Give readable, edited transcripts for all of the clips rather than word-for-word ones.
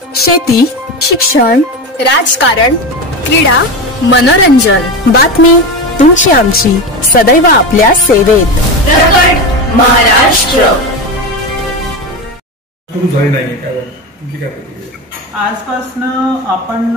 शेती, शिक्षण, राजकारण, क्रीडा, मनोरंजन, बातमी तुमची आमची सदैव आपल्या सेवेत. प्रकट महाराष्ट्र. आजपासून आपण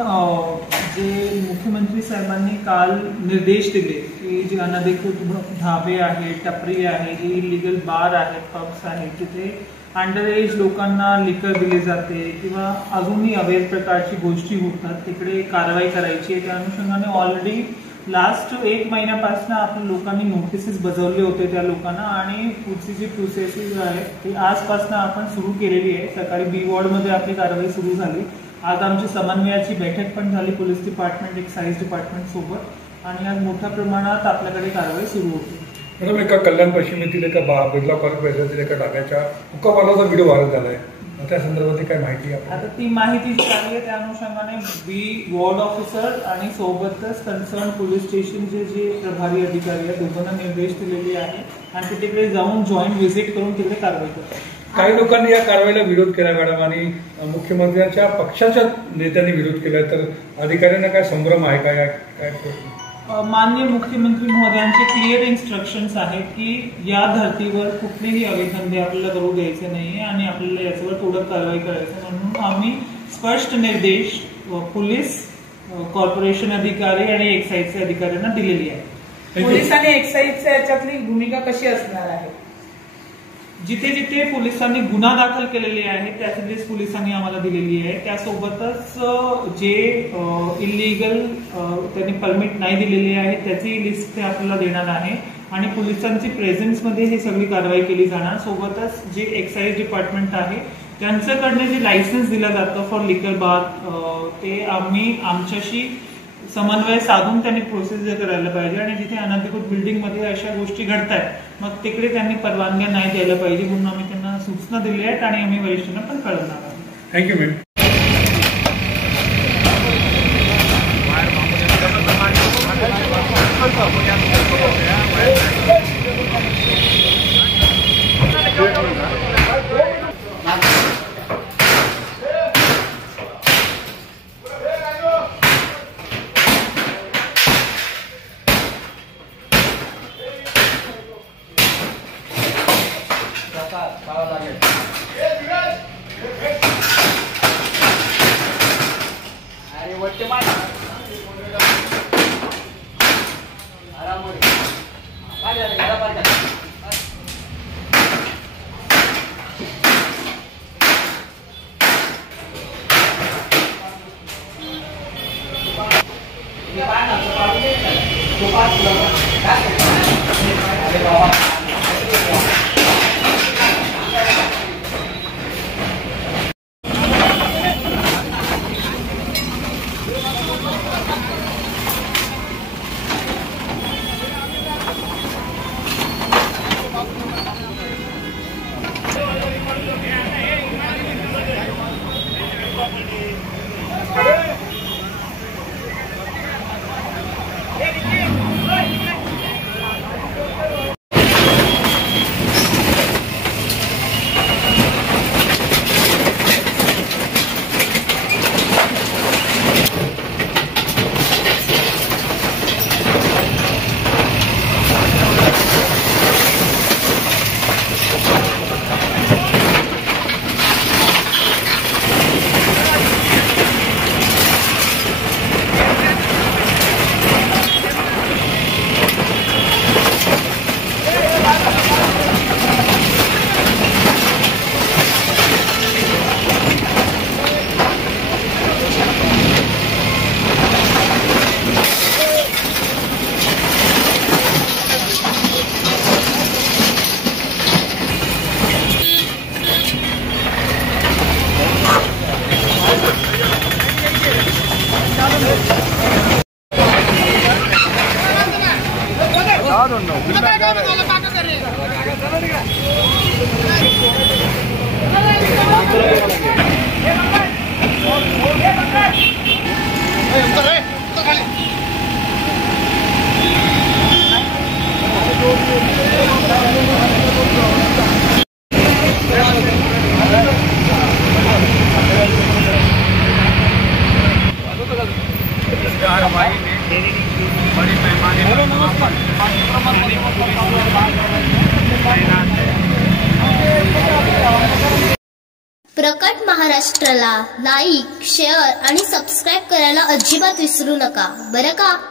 जे मुख्यमंत्री साहेबांनी काल निर्देश दिले की जे अनधिकृत ढाबे आहेत, टपरी आहे, जे इलिगल बार आहेत, पब्स आहेत, जिथे अंडर एज लोकांना लिकर दिले जाते किंवा अजूनही अवैध प्रकारची गोष्टी होतात, तिकडे कारवाई करायची. त्या अनुषंगाने ऑलरेडी लास्ट 1 महिन्यापासून आपण लोकांनी नोटिसेस बजावले होते त्या लोकांना आणि पुढची जी प्रोसेस आहे ती आजपासून आपण सुरू केलेली आहे. सकाळी बी वॉर्डमध्ये आपली कारवाई सुरू झाली. आज आमची समन्वयाची बैठक पण झाली पोलीस डिपार्टमेंट, एक्साइज डिपार्टमेंट सोबत, आणि आज मोठ्या प्रमाणात आपल्याकडे कारवाई सुरू होती. मॅडम, एका कल्याण पश्चिम येथील एका बिर्ला कॉलेज परिसरातील एका ढाब्याच्या हुक्कापालाचा व्हिडिओ व्हायरल झालाय. त्या संदर्भात काय माहिती आहे? आता ती माहिती जी आहे त्या अनुषंगाने बी वॉर्ड ऑफिसर आणि सोबतच कन्सर्न पोलीस स्टेशनचे जे प्रभारी अधिकारी आहेत दोघांना निर्देश दिलेले आहे आणि ते तिकडे जाऊन जॉईंट व्हिजिट करून तिकडे कारवाई करतात. काही लोकांनी या कारवाईला विरोध केला मॅडम, आणि मुख्यमंत्र्यांच्या पक्षाच्या नेत्यांनी विरोध केला, तर अधिकाऱ्यांना काय संभ्रम आहे का? काय माननीय मुख्यमंत्री महोदयांचे क्लिअर इन्स्ट्रक्शन्स आहेत की या धर्तीवर कुठलेही अवैध धंदे आपल्याला करू द्यायचे नाहीये आणि आपल्याला याच्यावर थोडं कारवाई करायचं, म्हणून आम्ही स्पष्ट निर्देश पोलीस, कॉर्पोरेशन अधिकारी आणि एक्साईजचे अधिकाऱ्यांना दिलेली आहे. पोलीस आणि एक्साईजच्या याच्यातली भूमिका कशी असणार आहे? जिथे जिथे पोलिसांनी गुन्हा दाखल केलेले आहे त्याची लिस्ट पोलिसांनी आम्हाला दिलेली आहे. त्यासोबतच जे इलिगल त्यांनी परमिट नाही दिलेली आहे त्याची लिस्ट ते आपल्याला देणार आहे आणि पोलिसांची प्रेझेन्समध्ये ही सगळी कारवाई केली जाणार. सोबतच जे एक्साइज डिपार्टमेंट आहे त्यांच्याकडनं जे लायसन्स दिलं जातं फॉर लिकर बार, ते आम्ही आमच्याशी समन्वय साधून त्यांनी प्रोसिजर करायला पाहिजे आणि जिथे अनधिकृत बिल्डिंगमध्ये अशा गोष्टी घडतायत मग तिकडे त्यांनी परवानग्या नाही द्यायला पाहिजे, म्हणून आम्ही त्यांना सूचना दिल्या आहेत आणि आम्ही वरिष्ठांना पण कळवणार आहोत. Thank you ma'am. I don't know. बड़े पैमाने पर तैनात है। प्रकट महाराष्ट्राला लाईक, शेअर आणि सबस्क्राईब करायला अजिबात विसरू नका बरं का।